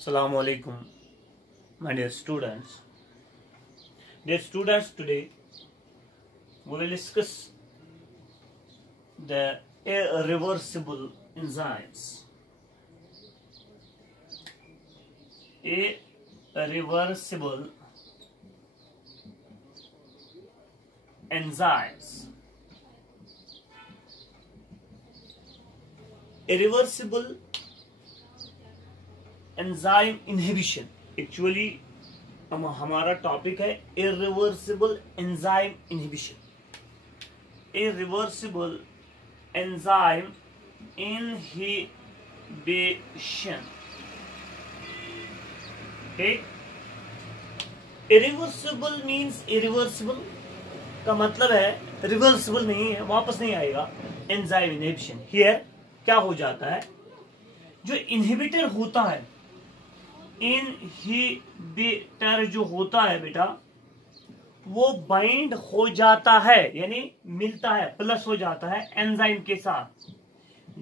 Assalamu alaikum, my dear students. Dear students, today we will discuss the irreversible enzymes. Irreversible enzymes. Irreversible enzyme inhibition actually हमारा topic है irreversible enzyme inhibition. Irreversible enzyme inhibition, ठीक। Irreversible means irreversible का मतलब है reversible नहीं है, वापस नहीं आएगा। एंजाइम इनहिबिशन हियर क्या हो जाता है, जो इनहिबिटर होता है, इनहिबिटर जो होता है बेटा, वो बाइंड हो जाता है, यानी मिलता है, प्लस हो जाता है एंजाइम के साथ।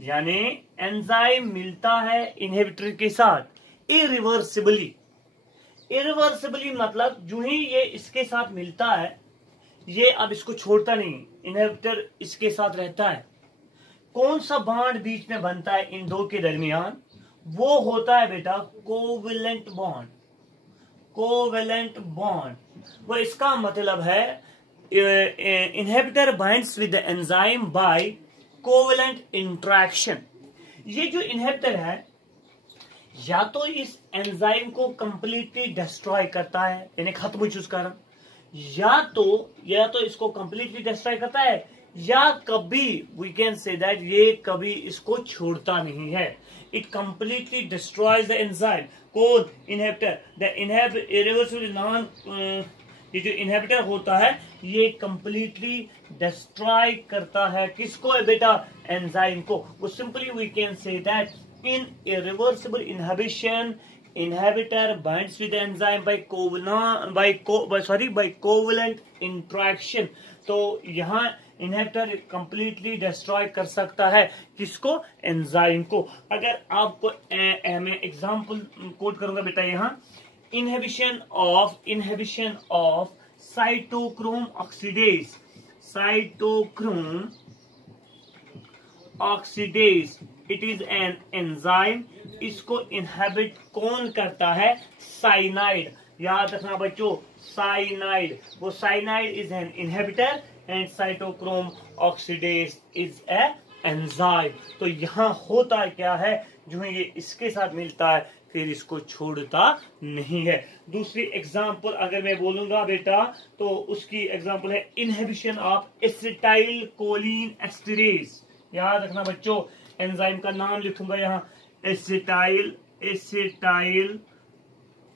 यानी एंजाइम मिलता है इनहिबिटर के साथ इरिवर्सिबली। इरिवर्सिबली मतलब जो ही ये इसके साथ मिलता है, ये अब इसको छोड़ता नहीं, इनहिबिटर इसके साथ रहता है। कौन सा बॉन्ड बीच में बनता है इन दो के दरमियान, वो होता है बेटा कोवेलेंट बॉन्ड। कोवेलेंट बॉन्ड, वो इसका मतलब है inhibitor binds with the enzyme by covalent interaction. ये जो इनहिबिटर है या तो इस एंजाइम को कंप्लीटली डिस्ट्रॉय करता है, यानी खत्म हो चुका, या तो इसको कंप्लीटली डिस्ट्रॉय करता है, या कभी वी कैन से दैट ये कभी इसको छोड़ता नहीं है। It completely destroys the enzyme. कौन? इनहिबिटर। द इरिवर्सिबल नॉन, ये जो इनहिबिटर होता है ये कंप्लीटली डिस्ट्रॉय करता है किसको है बेटा? एंजाइम को। वो simply we can say that in irreversible inhibition inhibitor binds with the enzyme by covalent interaction। तो यहाँ इनहिबिटर कंप्लीटली डिस्ट्रॉय कर सकता है किसको? एंजाइम को। अगर आपको मैं एग्जांपल कोट करूंगा बेटा, यहाँ inhibition of cytochrome oxidase. Cytochrome oxidase it is an enzyme. इसको इनहिबिट कौन करता है? साइनाइड। याद रखना बच्चों, साइनाइड। वो cyanide is an inhibitor and cytochrome oxidase is a enzyme. तो यहाँ होता क्या है, जो ये इसके साथ मिलता है फिर इसको छोड़ता नहीं है। दूसरी एग्जांपल अगर मैं बोलूंगा बेटा, तो उसकी एग्जांपल है inhibition of acetyl choline esterase. याद रखना बच्चों, एंजाइम का नाम लिखूंगा यहाँ, acetyl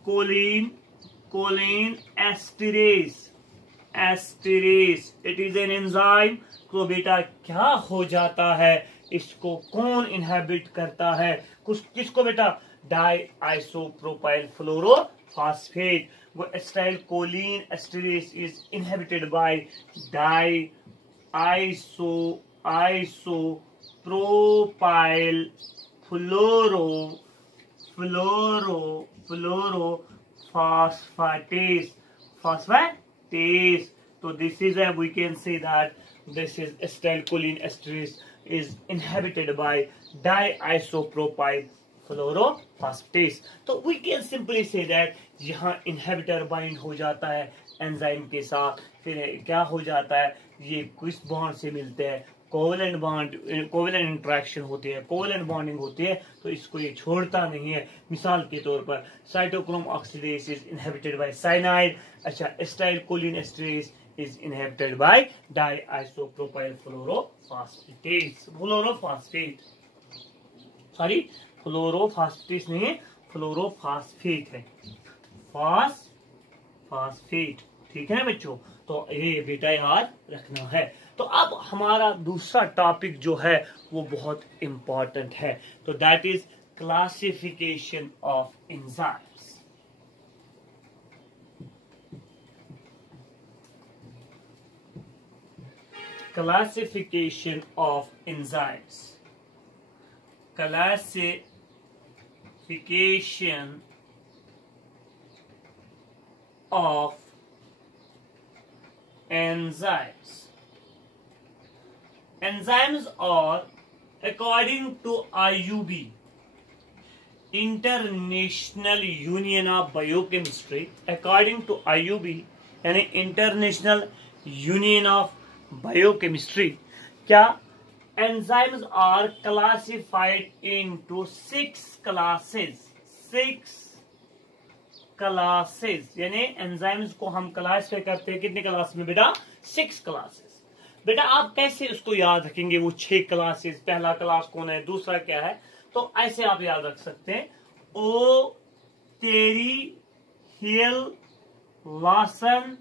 choline esterase. It is an enzyme. तो बेटा क्या हो जाता है, इसको कौन इनहिबिट करता है? किसको बेटा? Di isopropyl fluorophosphate. वो acetyl choline esterase is inhibited by di isopropyl phosphatase. So this is a, we can say that this is acetylcholine esterase is inhibited by diisopropyl fluorophosphatase. तो we can simply say that यहाँ inhibitor bind हो जाता है enzyme के साथ, फिर क्या हो जाता है, ये किस बॉन्ड से मिलते हैं? कोवेलेंट बॉन्ड, कोवेलेंट इंटरेक्शन होती है, कोवेलेंट बॉन्डिंग होती है, तो इसको ये छोड़ता नहीं है। मिसाल के तौर पर cytochrome oxidase is inhibited by cyanide. अच्छा, acetyl choline esterase is inhibited by diisopropyl fluorophosphate नहीं, फ्लोरोफॉस्फेट है, फॉस्फेट। ठीक है ना बच्चों? तो ये बेटा याद रखना है। तो अब हमारा दूसरा टॉपिक जो है वो बहुत इंपॉर्टेंट है, तो that is classification of enzymes. Classification of enzymes. Classification of enzymes. Enzymes are, according to IUB, International Union of Biochemistry, according to IUB यानी इंटरनेशनल यूनियन ऑफ बायोकेमिस्ट्री, क्या enzymes are classified into 6 classes यानी enzymes को हम classify करते हैं कितने class में बेटा? 6 क्लासेस। बेटा आप कैसे उसको याद रखेंगे वो 6 क्लासेस? पहला क्लास कौन है, दूसरा क्या है? तो ऐसे आप याद रख सकते हैं, ओ तेरी हिल लासन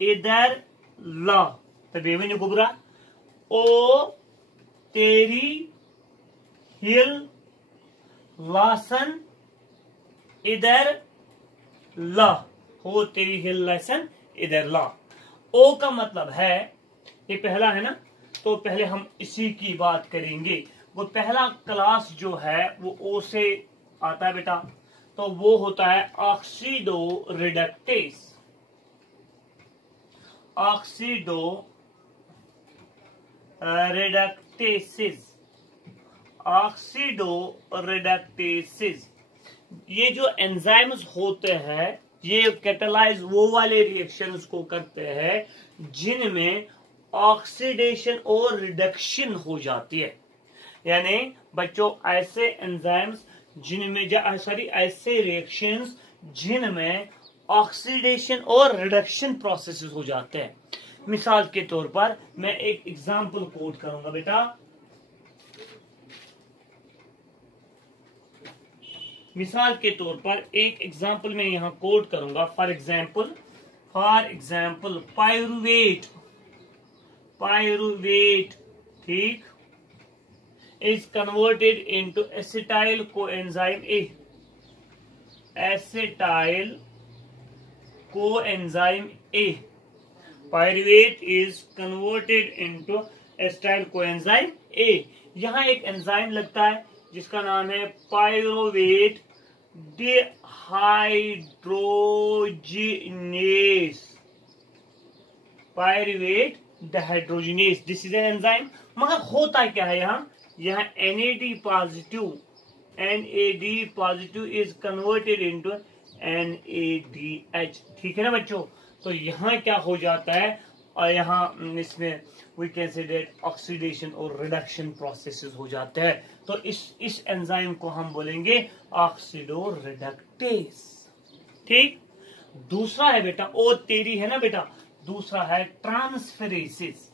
इधर ला, तभी वन गुबरा, ओ तेरी हिल लासन इधर ला, हो तेरी हिल लासन इधर ला। ओ का मतलब है, ये पहला है ना, तो पहले हम इसी की बात करेंगे। वो पहला क्लास जो है वो ओ से आता है बेटा, तो वो होता है oxido reductase. Oxido reductases, oxido reductases. ये जो एंजाइम्स होते हैं ये कैटालाइज वो वाले रिएक्शंस को करते हैं जिनमें ऑक्सीडेशन और रिडक्शन हो जाती है। यानी बच्चों ऐसे एंजाइम्स जिनमें ऐसे रिएक्शंस जिनमें ऑक्सीडेशन और रिडक्शन प्रोसेसेस हो जाते हैं। मिसाल के तौर पर मैं एक एग्जांपल कोट करूंगा बेटा, मिसाल के तौर पर एक एग्जांपल मैं यहां कोट करूंगा। फॉर एग्जांपल पायरुवेट, ठीक, is converted into acetyl coenzyme A. Acetyl coenzyme A. Pyruvate is converted into acetyl coenzyme A. यहाँ एक एंजाइम लगता है जिसका नाम है pyruvate dehydrogenase. Pyruvate dehydrogenase, this is an enzyme. मगर होता क्या है यहाँ NAD positive is converted into NADH, ठीक है ना बच्चों। तो यहाँ क्या हो जाता है, और यहाँ इसमें we can say that oxidation और रिडक्शन प्रोसेसेस हो जाते हैं। तो इस एंजाइम को हम बोलेंगे ऑक्सीडो रिडक्टेस, ठीक। दूसरा है बेटा, ओ तेरी है ना बेटा, दूसरा है ट्रांसफेरेसिस।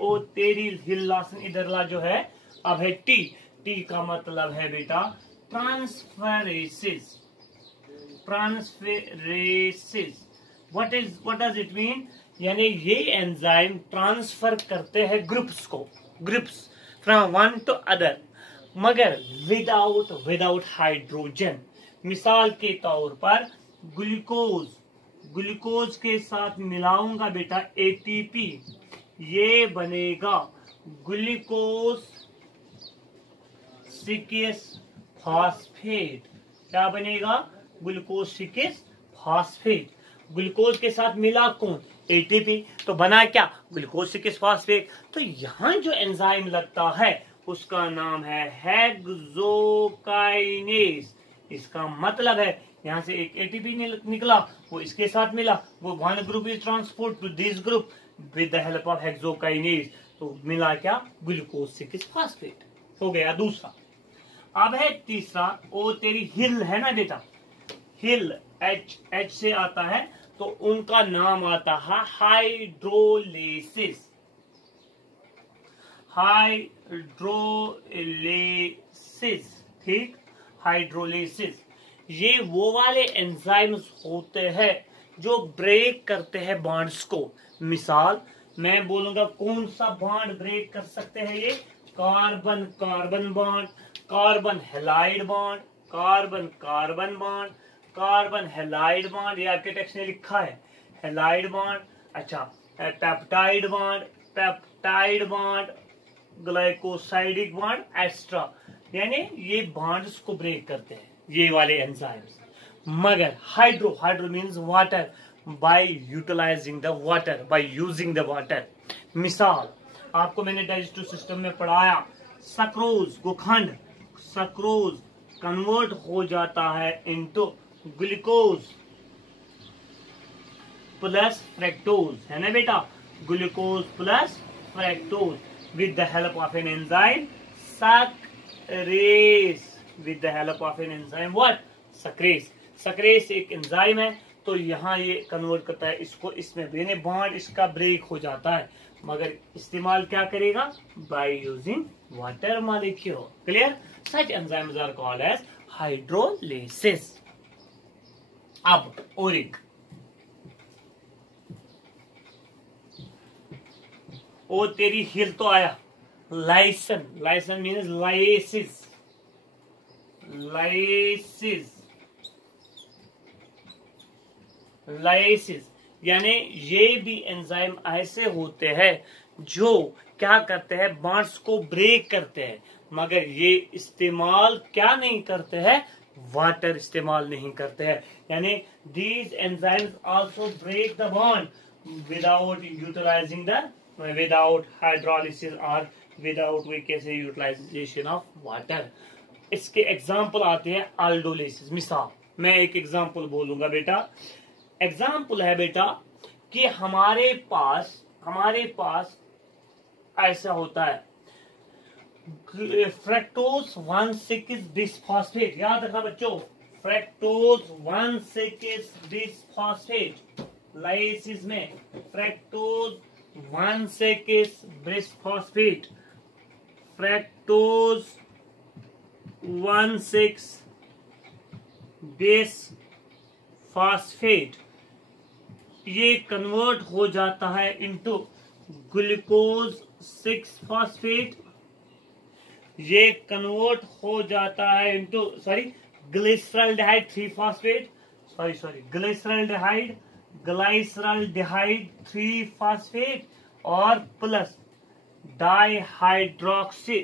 ओ तेरी हिल्लासन इधरला जो है अब है टी का मतलब है बेटा transferases. What does it mean? यानी ये एंजाइम ट्रांसफर करते हैं groups from one to other, मगर विदाउट हाइड्रोजन। मिसाल के तौर पर ग्लूकोज के साथ मिलाऊंगा बेटा ATP, ये बनेगा ग्लूकोज 6 फॉस्फेट। क्या बनेगा? Glucose 6 phosphate. ग्लूकोज के साथ मिला कौन? ATP, तो बना क्या? Glucose 6 phosphate. तो यहाँ जो एंजाइम लगता है उसका नाम है हेक्सोकाइनेज। इसका मतलब है यहाँ से एक ATP निकला, वो इसके साथ मिला, वो one group is transport to this group with the help of hexokinase, तो मिला क्या? ग्लूकोज 6 फॉस्फेट हो गया दूसरा। अब है तीसरा, ओ तेरी हिल है ना बेटा, हिल H से आता है, तो उनका नाम आता है हाइड्रोलेसिस। ठीक, हाइड्रोलेसिस। ये वो वाले एंजाइम्स होते हैं जो ब्रेक करते हैं बॉन्ड्स को। मिसाल मैं बोलूंगा कौन सा बॉन्ड ब्रेक कर सकते हैं ये? Carbon carbon bond, carbon halide bond, carbon carbon bond, carbon halide bond, ये आपके टेक्स्ट में लिखा है हेलाइड बॉन्ड। अच्छा, peptide bond, glycosidic bond, ester, यानी ये बॉन्ड्स को ब्रेक करते हैं ये वाले एंजाइम्स। मगर hydro means water, by utilising the water, by using the water. मिसाल आपको मैंने डाइजेस्टिव सिस्टम में पढ़ाया, सक्रोज गोखंड, सक्रोज कन्वर्ट हो जाता है इनटू ग्लूकोज प्लस फ्रैक्टोज, है ना बेटा, glucose plus fructose with the help of an enzyme sucrase, with the help of an enzyme what, sucrase. Sucrase एक एंजाइम है, तो यहाँ ये कन्वर्ट करता है इसको इसमें, यानी बॉन्ड इसका ब्रेक हो जाता है, मगर इस्तेमाल क्या करेगा, by using water molecule. Clear? Such enzymes are called as hydrolysis. अब ओरिक, ओ तेरी हिल तो आया, lyases, lyases means lysis, lysis, lysis यानी ये भी एंजाइम ऐसे होते हैं जो क्या करते हैं, बॉन्ड्स को ब्रेक करते हैं, मगर ये इस्तेमाल क्या नहीं करते हैं, वाटर इस्तेमाल नहीं करते हैं। यानी these enzymes also break the bond without utilising the, without hydrolysis और विदाउट वी कैसे यूटिलाइजेशन ऑफ वाटर। इसके एग्जाम्पल आते हैं अल्डोलिसिस। मिसाल मैं एक एग्जाम्पल बोलूंगा बेटा, एग्जाम्पल है बेटा कि हमारे पास ऐसा होता है फ्रैक्टोज 1,6 बिसफॉस्फेट, याद रखना बच्चों, फ्रैक्टोज 1,6 बिसफॉस्फेट, लाइसिस में फ्रैक्टोज 1,6 बिसफॉस्फेट, फ्रैक्टोज 1,6 बिसफॉस्फेट, ये कन्वर्ट हो जाता है इनटू ग्लूकोज 6 फॉस्फेट, ये कन्वर्ट हो जाता है into glyceraldehyde 3 phosphate, glyceraldehyde 3 phosphate और plus dihydroxy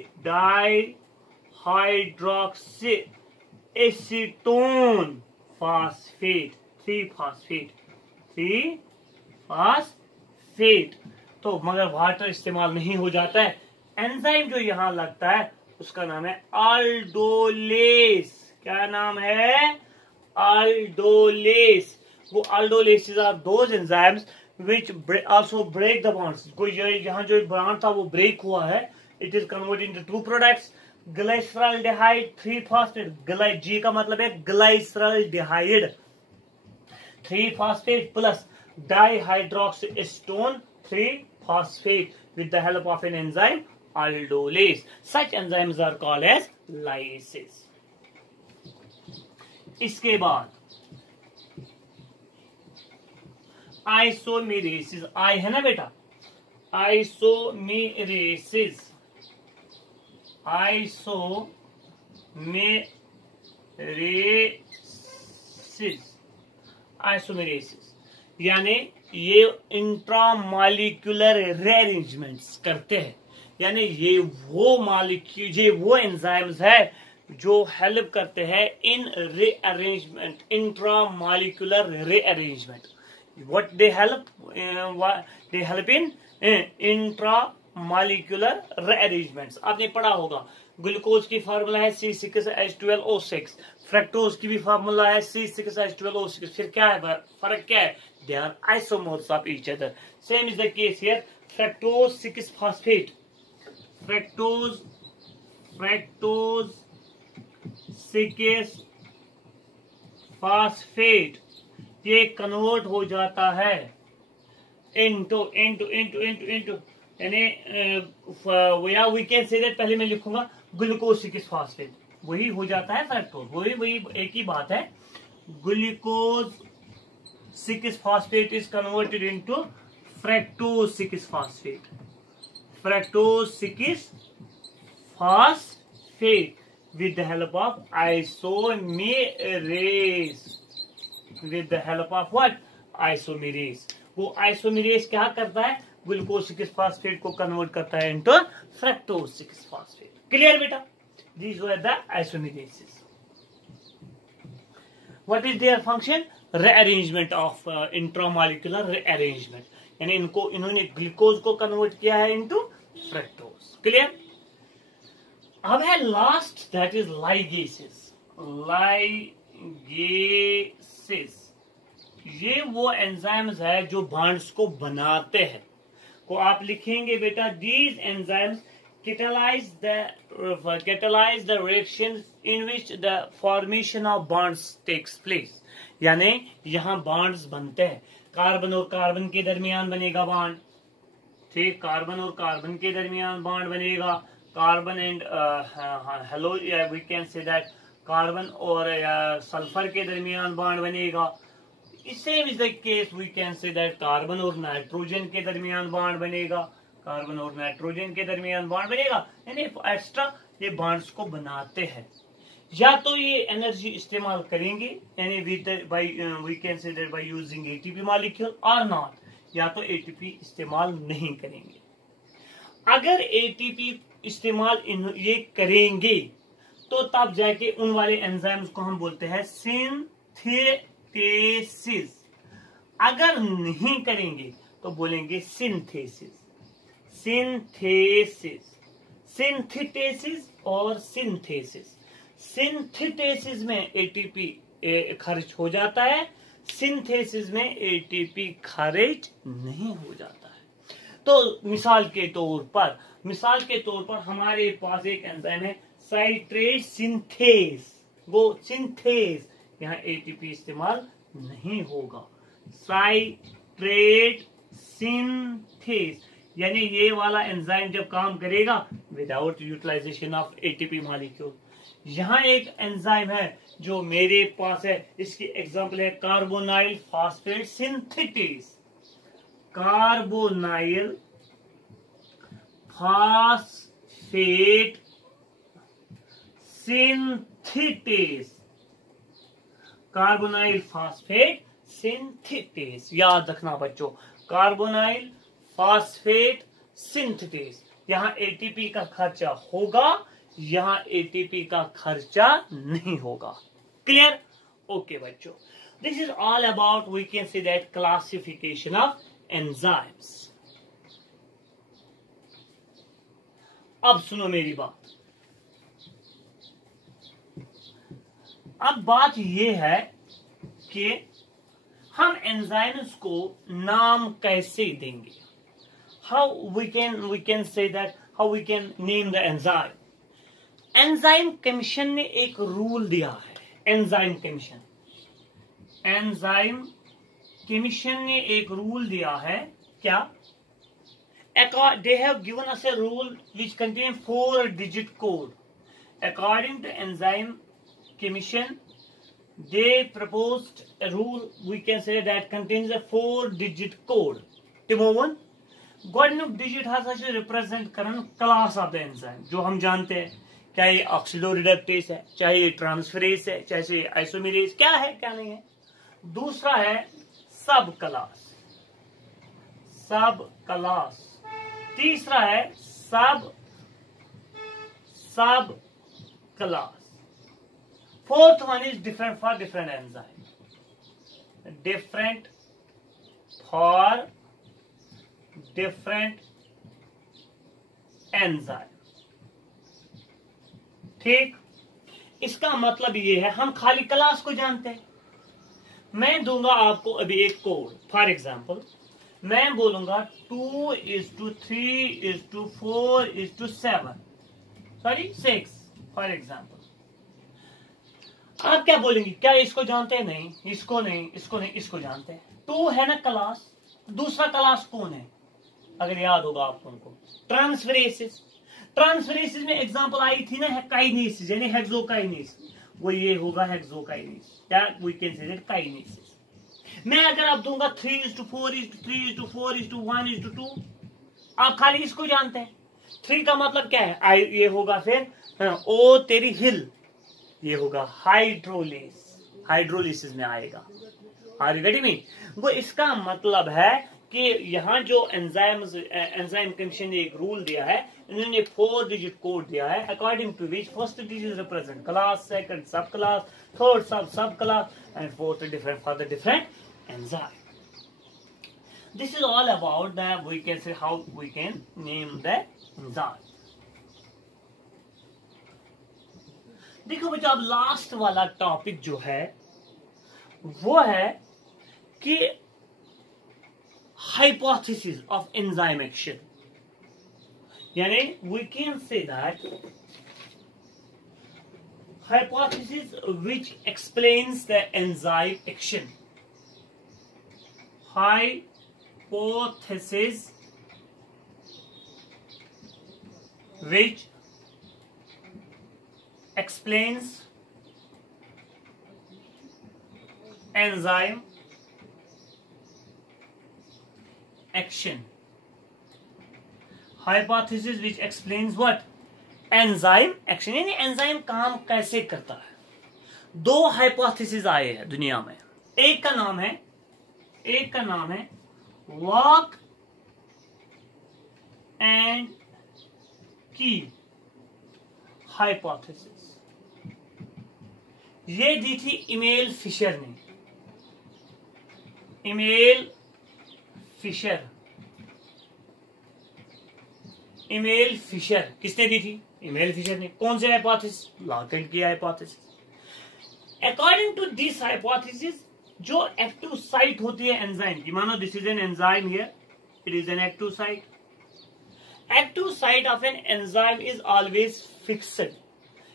acetone phosphate 3 phosphate. तो मगर वाटर इस्तेमाल नहीं हो जाता है, एंजाइम जो यहां लगता है उसका नाम है अल्डोलेस। क्या नाम है, अल्डोलेस। वो aldolases are those enzymes which also break the bonds। कोई यहाँ जो बॉन्ड था वो ब्रेक हुआ है, it is converted into two products, glyceraldehyde 3 phosphate, G का मतलब है glyceraldehyde 3 phosphate plus dihydroxyacetone 3 phosphate with the help of an enzyme aldolase. Such enzymes are called as lysis. इसके बाद आइसोमेरेसिस, आई है ना बेटा, आइसोमेरेसिस, आइसोमेरेसिस यानी ये इंट्रामॉलिक्यूलर रीअरेंजमेंट्स करते हैं, यानी ये वो एंजाइम्स है जो हेल्प करते हैं in rearrangement, intramolecular rearrangement. What they help in intramolecular rearrangements. आपने पढ़ा होगा ग्लूकोज की फार्मूला है C6H12O6, फ्रैक्टोज की भी फार्मूला है C6H12O6। फिर क्या है फर्क, क्या है, they are isomers of each other. Same is the case here. Fructose 6 phosphate, fructose 6 phosphate, ये कन्वर्ट हो जाता है into यानी वी कैन से दैट, पहले मैं लिखूंगा ग्लूकोज 6 फॉस्फेट, वही हो जाता है फ्रैक्टोज, वही एक ही बात है। Glucose 6 phosphate is converted into fructose 6 phosphate, fructose 6 phosphate with the help of isomerase, with the help of what, isomerase। वो आइसोमेरेज क्या करता है, ग्लूकोज 6 फॉस्फेट को कन्वर्ट करता है इनटू फ्रैक्टोज 6 फॉस्फेट। क्लियर बेटा, these were the isomerases. What is their function? Rearrangement of intramolecular rearrangement, यानी इन्होंने ग्लूकोज को कन्वर्ट किया है इनटू फ्रक्टोज। क्लियर? अब है लास्ट, दैट इज लाइगेसेस। लाइगेसेस ये वो एंजाइम्स है जो बॉन्ड्स को बनाते हैं। को आप लिखेंगे बेटा, these enzymes catalyze the reaction in which the formation of bonds takes place। यानी यहाँ बॉन्ड्स बनते हैं, कार्बन और कार्बन के दरमियान बनेगा बॉन्ड, ठीक, कार्बन और कार्बन के दरमियान बॉन्ड बनेगा, carbon and halo we can say that carbon और सल्फर के दरमियान बॉन्ड बनेगा। Same is the case we can say that carbon और नाइट्रोजन के दरमियान बॉन्ड बनेगा, कार्बन और नाइट्रोजन के दरमियान बॉन्ड बनेगा, यानी एक्स्ट्रा ये बॉन्ड्स को बनाते हैं। या तो ये एनर्जी इस्तेमाल करेंगे, यानी we can say that by using ATP molecule और नॉट, या तो एटीपी इस्तेमाल नहीं करेंगे। अगर एटीपी इस्तेमाल ये करेंगे तो तब जाके उन वाले एंजाइम्स को हम बोलते हैं सिंथेसिस, अगर नहीं करेंगे तो बोलेंगे सिंथेसिस। सिंथेसिस, सिंथेसिस और सिंथेसिस। सिंथेसिस में एटीपी खर्च हो जाता है, सिंथेसिस में एटीपी खारिज नहीं हो जाता है। तो मिसाल के तौर पर हमारे पास एक एंजाइम है साइट्रेट सिंथेस, वो सिंथेस, यहाँ एटीपी इस्तेमाल नहीं होगा। साइट्रेट सिंथेस यानी ये वाला एंजाइम जब काम करेगा without utilisation of ATP molecule. यहाँ एक एंजाइम है जो मेरे पास है, इसकी एग्जांपल है carbonyl phosphate synthetase. Carbonyl phosphate synthetase, carbonyl phosphate synthetase, याद रखना बच्चों, कार्बोनाइल फॉस्फेट सिंथेटेस। यहाँ एटीपी का खर्चा होगा, यहाँ एटीपी का खर्चा नहीं होगा। क्लियर? ओके बच्चों, this is all about we can say that classification of enzymes. अब सुनो मेरी बात। अब बात यह है कि हम एंजाइम्स को नाम कैसे देंगे। How we can say that, how we can name the enzyme. Enzyme commission ने एक रूल दिया है, एंजाइम कमीशन ने एक रूल दिया है, क्या? They have given us a rule which contains 4-digit code. According to Enzyme Commission, they proposed a rule we can say that contains a 4-digit code. Timovan, गोडनुक digit हसा represent करन class of the enzyme, जो हम जानते हैं, क्या ये ऑक्सीडोरिडक्टेस है, चाहे ये ट्रांसफरेज है, चाहे ये आइसोमेरेज, क्या है क्या नहीं है। दूसरा है सब क्लास। तीसरा है सब class. Fourth one is different for different enzyme, different for different enzyme. ठीक, इसका मतलब ये है हम खाली क्लास को जानते हैं। मैं दूंगा आपको अभी एक कोड, फॉर एग्जाम्पल मैं बोलूंगा 2:3:4:7, सॉरी 6 फॉर एग्जाम्पल। आप क्या बोलेंगे, क्या इसको जानते हैं? नहीं, इसको नहीं, इसको नहीं, इसको जानते हैं। 2 है ना क्लास, दूसरा क्लास कौन है? अगर याद होगा आपको, ट्रांसफरेसिस। ट्रांसफरेसिस में एग्जांपल आई थी ना काइनेसिस, यानी हेक्सोकाइनेस, वो ये होगा hexokinase, that we can say that kinesis. मैं अगर आप दूंगा 3:4:3:4:1:2, आप खाली इसको जानते हैं। 3 का मतलब क्या है? ये होगा फिर ओ तेरी हिल, ये होगा हाइड्रोलिसिस में आएगा। Are you getting me? वो इसका मतलब है कि यहाँ जो एंजाइम कमीशन ने एक रूल दिया है इन्होंने 4 डिजिट कोड दिया है, according to which first digit represent class, second sub class, third sub class and fourth different for the different enzyme. This is all about that. We can say how we can name the enzyme. देखो बच्चों, अब last वाला topic जो है वो है कि hypothesis of enzyme action. यानी we can say that hypothesis which explains the enzyme action. Hypothesis which explains enzyme action. Hypothesis which explains what? Enzyme action. यानी एंजाइम काम कैसे करता है. 2 हाइपोथेसिस आए हैं दुनिया में. एक का नाम है लॉक एंड की हाइपोथेसिस. ये दी थी इमेल फिशर ने. इमेल फिशर किसने दी थी? इमेल फिशर ने. कौन से hypothesis? Lock and key hypothesis. According to this hypothesis जो एक्टिव साइट होती है एंजाइम की, मानो this is an enzyme here, it is an active site. Active site of an enzyme is always fixed.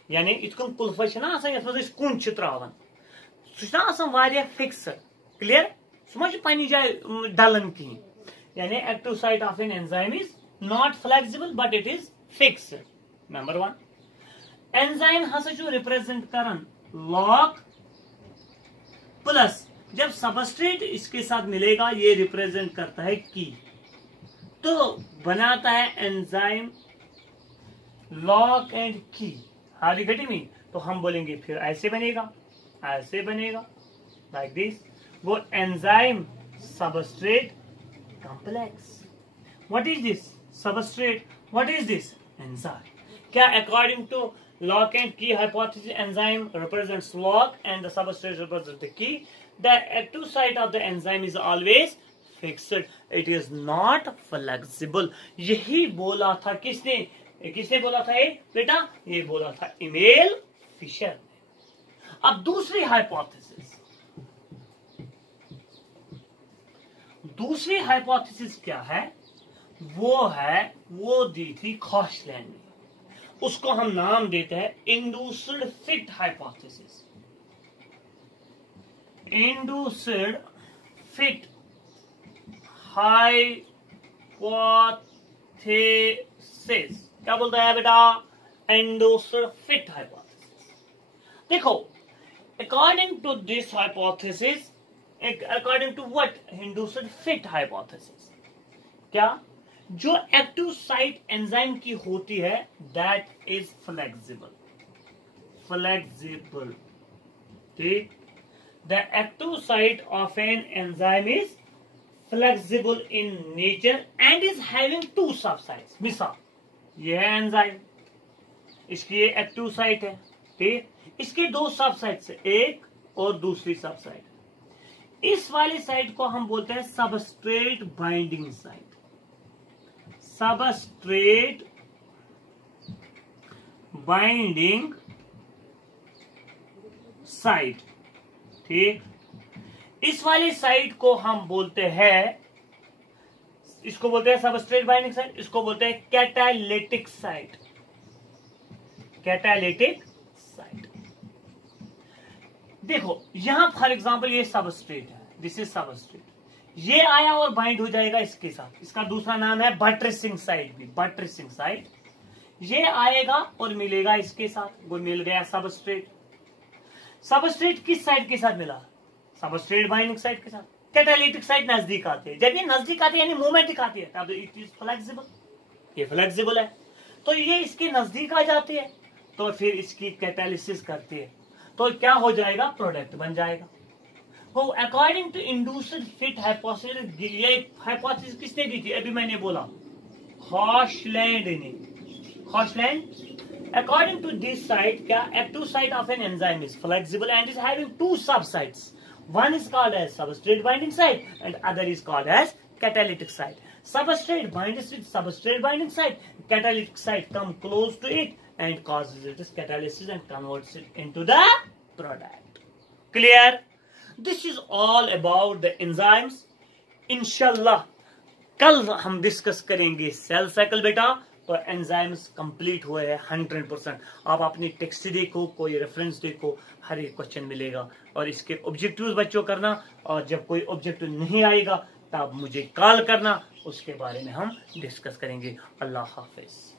यानी इतकन कुल्फ आसान यथ मज कुन त्रावान सह फिक्स्ड. क्लियर? सह पन्नी जाए डलन कहीं. यानी active site of an enzyme is not flexible but it is fixed. Number 1. Enzyme हसा रिप्रेजेंट करन लॉक प्लस जब सबस्ट्रेट इसके साथ मिलेगा ये रिप्रेजेंट करता है की, तो बनाता है एंजाइम लॉक एंड की. हारी घटी में तो हम बोलेंगे फिर ऐसे बनेगा लाइक दिस. वो enzyme substrate complex. What is this? Substrate. What is this? Enzyme. क्या according to lock and key hypothesis, enzyme represents lock and the substrate represents the key. The active site of the enzyme is always fixed. It is not flexible. यही बोला था किसने बोला था ये बेटा? ये बोला था इमेल फिशर. अब दूसरी हाइपोथेसिस क्या है? वो दी थी खॉशलैंड ने. उसको हम नाम देते हैं induced fit hypothesis. Induced fit hypothesis. क्या बोलता है बेटा? Induced fit hypothesis. देखो, according to this hypothesis, according to what? Induced fit hypothesis. क्या? जो एक्टिव साइट एंजाइम की होती है दैट इज फ्लेक्सिबल. ठीक. The active site of an enzyme is flexible in nature and is having 2 सब sites. मिसाल ये है एंजाइम, इसकी ये एक्टिव साइट है. ठीक. इसके 2 सब साइट्स है, एक और दूसरी सब साइट. इस वाली साइट को हम बोलते हैं substrate binding site. Substrate binding site. ठीक. इस वाली साइट को हम बोलते हैं, इसको बोलते हैं सबस्ट्रेट बाइंडिंग साइट. इसको बोलते हैं कैटालिटिक साइट. देखो यहां फॉर एग्जांपल ये सबस्ट्रेट है, दिस इज सबस्ट्रेट. ये आया और बाइंड हो जाएगा इसके साथ. इसका दूसरा नाम है बटरेसिंग साइट भी. बटरेसिंग साइट. ये आएगा और मिलेगा इसके साथ. वो मिल गया सबस्ट्रेट. सबस्ट्रेट किस साइट के साथ मिला? सबस्ट्रेट बाइंडिंग साइट के साथ. कैटालिटिक साइट नजदीक आते हैं. जब ये नजदीक आते हैं यानी मूवमेंट दिखाती है, तब इट इज फ्लेक्सिबल. ये फ्लेक्सिबल है तो ये इसके नजदीक आ जाती है, तो फिर इसकी कैटालिसिस करती है, तो क्या हो जाएगा? प्रोडक्ट बन जाएगा. वो according to induced fit hypothesis. ये हाइपोथेसिस किसने दी थी? अभी मैंने बोला खॉशलैंड ने. Hochland. According to this site, क्या active site of an enzyme is flexible and is having two subsites. One is called as substrate binding site and other is called as catalytic site. Substrate binds with substrate binding site. Catalytic site come close to it and causes its catalysis and converts it into the product. Clear? This is all about the enzymes. इंशाल्लाह कल हम discuss करेंगे cell cycle बेटा। तो enzymes complete हुए हैं 100%। आप अपनी टेक्स्ट देखो, कोई रेफरेंस देखो, हर एक क्वेश्चन मिलेगा और इसके ऑब्जेक्टिव्स बच्चों करना। और जब कोई ऑब्जेक्टिव नहीं आएगा तब मुझे कॉल करना, उसके बारे में हम डिस्कस करेंगे। अल्लाह हाफिज।